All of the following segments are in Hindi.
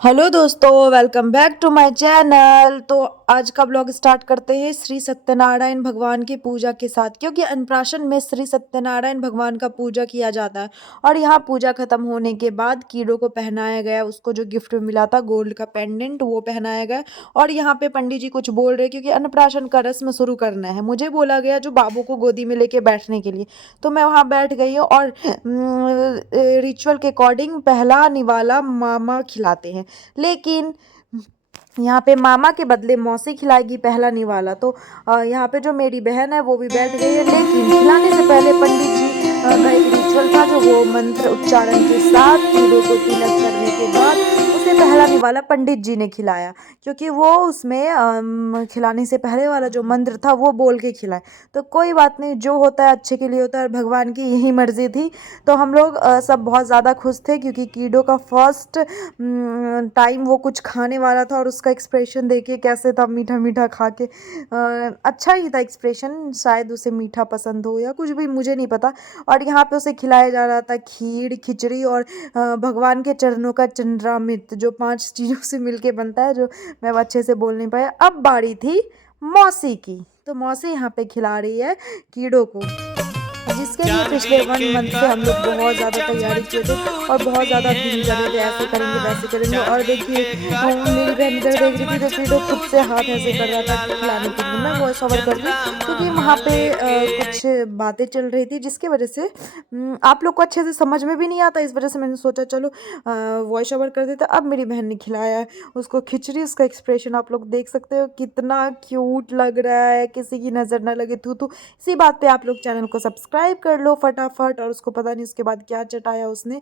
हेलो दोस्तों, welcome back to my channel. तो आज का ब्लॉग स्टार्ट करते हैं श्री सत्यनारायण भगवान की पूजा के साथ, क्योंकि अन्नप्राशन में श्री सत्यनारायण भगवान का पूजा किया जाता है। और यहाँ पूजा खत्म होने के बाद कीड़ों को पहनाया गया, उसको जो गिफ्ट में मिला था गोल्ड का पेंडेंट वो पहनाया गया। और यहाँ पे पंडित जी कुछ बोल रहे हैं, क्योंकि अन्नप्राशन का रस्म शुरू करना है। मुझे बोला गया जो बाबू को गोदी में लेके बैठने के लिए, तो मैं वहाँ बैठ गई हूँ। और रिचुअल के अकॉर्डिंग पहला निवाला मामा खिलाते हैं, लेकिन यहाँ पे मामा के बदले मौसी खिलाएगी पहला निवाला। तो यहाँ पे जो मेरी बहन है वो भी बैठ गई है, लेकिन खिलाने से पहले पंडित जी का एक रिचुअल था, जो वो मंत्र उच्चारण के साथ कीड़ों को तिलक करने के बाद उसे पहला निवाला पंडित जी ने खिलाया, क्योंकि वो उसमें खिलाने से पहले वाला जो मंत्र था वो बोल के खिलाए। तो कोई बात नहीं, जो होता है अच्छे के लिए होता है, और भगवान की यही मर्जी थी। तो हम लोग सब बहुत ज़्यादा खुश थे, क्योंकि कीड़ों का फर्स्ट टाइम वो कुछ खाने वाला था, और उसका एक्सप्रेशन देखिए कैसे था, मीठा मीठा खा के। अच्छा ही था एक्सप्रेशन, शायद उसे मीठा पसंद हो या कुछ भी, मुझे नहीं पता। और यहाँ पे उसे खिलाया जा रहा था खीर, खिचड़ी और भगवान के चरणों का चंद्रामृत, जो 5 चीज़ों से मिलके बनता है, जो मैं अच्छे से बोल नहीं पाया। अब बारी थी मौसी की, तो मौसी यहाँ पे खिला रही है कीड़ों को, जिसके लिए पिछले 1 मंथ से हम लोग बहुत ज़्यादा तैयारी किए थे और बहुत ज़्यादा दिन कर रहे थे, ऐसे करेंगे वैसे करेंगे। और देखिए मेरी बहन इधर देख रही थी, तो कीड़ो खुद से हाथ ऐसे कर रहा था खिलाने के लिए। मैं वॉइस ओवर कर रही हूँ, क्योंकि वहाँ पे कुछ बातें चल रही थी, जिसकी वजह से आप लोग को अच्छे से समझ में भी नहीं आता। इस वजह से मैंने सोचा चलो वॉइस ओवर कर देते। अब मेरी बहन ने खिलाया है उसको खिचड़ी, उसका एक्सप्रेशन आप लोग देख सकते हो, कितना क्यूट लग रहा है, किसी की नज़र ना लगे थू। तो इसी बात पे आप लोग चैनल को सब्सक्राइब कर लो फटाफट। और उसको पता नहीं उसके बाद क्या चटाया उसने।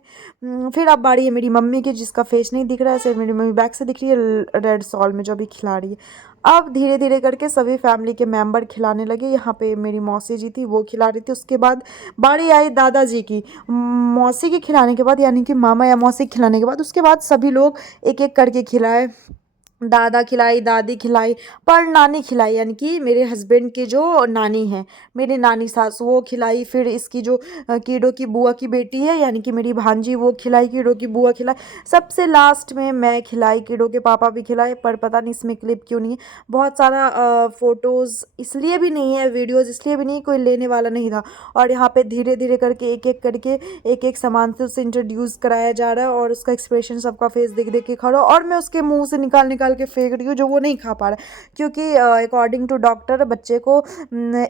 फिर अब बारी है मेरी मम्मी की, जिसका फेस नहीं दिख रहा है, सिर्फ मेरी मम्मी बैक से दिख रही है रेड सॉल में, जो अभी खिला रही है। अब धीरे धीरे करके सभी फैमिली के मेंबर खिलाने लगे। यहाँ पे मेरी मौसी जी थी, वो खिला रही थी। उसके बाद बारी आई दादाजी की। मौसी के खिलाने के बाद, यानी कि मामा या मौसी खिलाने के बाद, उसके बाद सभी लोग एक एक करके खिलाए। दादा खिलाई, दादी खिलाई, पर नानी खिलाई, यानी कि मेरे हस्बैंड की जो नानी है, मेरी नानी सास, वो खिलाई। फिर इसकी जो कीड़ों की बुआ की बेटी है, यानी कि मेरी भांजी, वो खिलाई, कीड़ों की बुआ खिलाई। सबसे लास्ट में मैं खिलाई, कीड़ों के पापा भी खिलाए। पर पता नहीं इसमें क्लिप क्यों नहीं है, बहुत सारा फ़ोटोज़ इसलिए भी नहीं है, वीडियोज़ इसलिए भी नहीं, कोई लेने वाला नहीं था। और यहाँ पे धीरे धीरे करके एक एक करके एक एक सामान से उसे इंट्रोड्यूस कराया जा रहा है, और उसका एक्सप्रेशन सबका फेस देख देख के खड़ा, और मैं उसके मुंह से निकाल निकाल के फेंक रही हूँ जो वो नहीं खा पा रहा है। क्योंकि अकॉर्डिंग टू डॉक्टर बच्चे को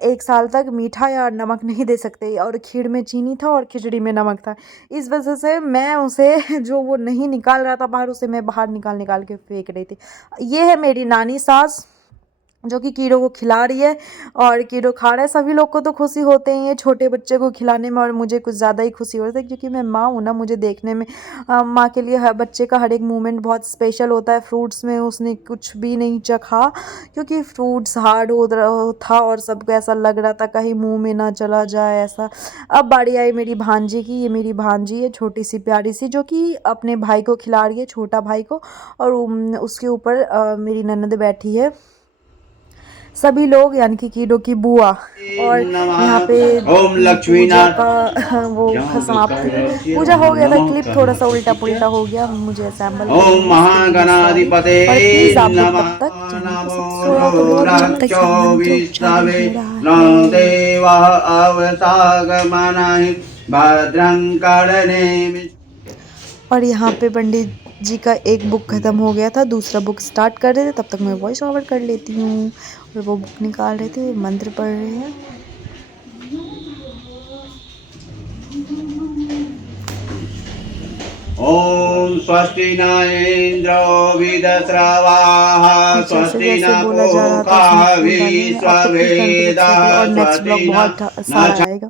1 साल तक मीठा या नमक नहीं दे सकते, और खीर में चीनी था और खिचड़ी में नमक था। इस वजह से मैं उसे जो वो नहीं निकाल रहा था बाहर, उसे मैं बाहर निकाल निकाल के फेंक रही थी। ये है मेरी नानी सास, जो कि कीड़ों को खिला रही है, और कीड़ों खा रहा है। सभी लोग को तो खुशी होते हैं छोटे बच्चे को खिलाने में, और मुझे कुछ ज़्यादा ही खुशी होती है, क्योंकि मैं माँ हूँ ना। मुझे देखने में माँ के लिए हर बच्चे का हर एक मूवमेंट बहुत स्पेशल होता है। फ्रूट्स में उसने कुछ भी नहीं चखा, क्योंकि फ्रूट्स हार्ड हो रहा था, और सबको ऐसा लग रहा था कहीं मुँह में ना चला जाए ऐसा। अब बारी आई मेरी भांजी की। ये मेरी भांजी है, छोटी सी प्यारी सी, जो कि अपने भाई को खिला रही है, छोटा भाई को। और उसके ऊपर मेरी ननद बैठी है। सभी लोग, यानी कि कीड़ों की बुआ। और यहाँ पे ओम पूजा लक्ष्मीनाथ का वो समाप्ति पूजा हो गया था। क्लिप थोड़ा सा उल्टा पुल्टा हो गया, मुझे असेंबल करने ओम में, उसके लिए मैं सॉरी। महागणाधिपते और प्लीज़ आप लोग तब नमः तक चैनल को सब्सक्राइब कर लो, नमो जब तक ये मंत्र उच्चारण चौबीसवे हो रहा न है। देवा अवसागमनाहि भद्रं कर्णेमि। और यहाँ पे पंडित जी का एक बुक ख़त्म हो गया था, दूसरा बुक स्टार्ट कर रहे थे, तब तक मैं वॉइस ओवर कर लेती हूँ। और वो बुक निकाल रहे थे, मंत्र पढ़ रहे हैं। ओम स्वस्ति न इंद्रो विदस्रवाः जैसे स्वस्ति जैसे न बोला जा रहा था पूषा उसमें फूल डालने में। आपको प्लीज़ चैनल को विश्ववेदाः सब्सक्राइब कर लो, और नेक्स्ट स्वस्ति ब्लॉग बहुत न सारा आएगा।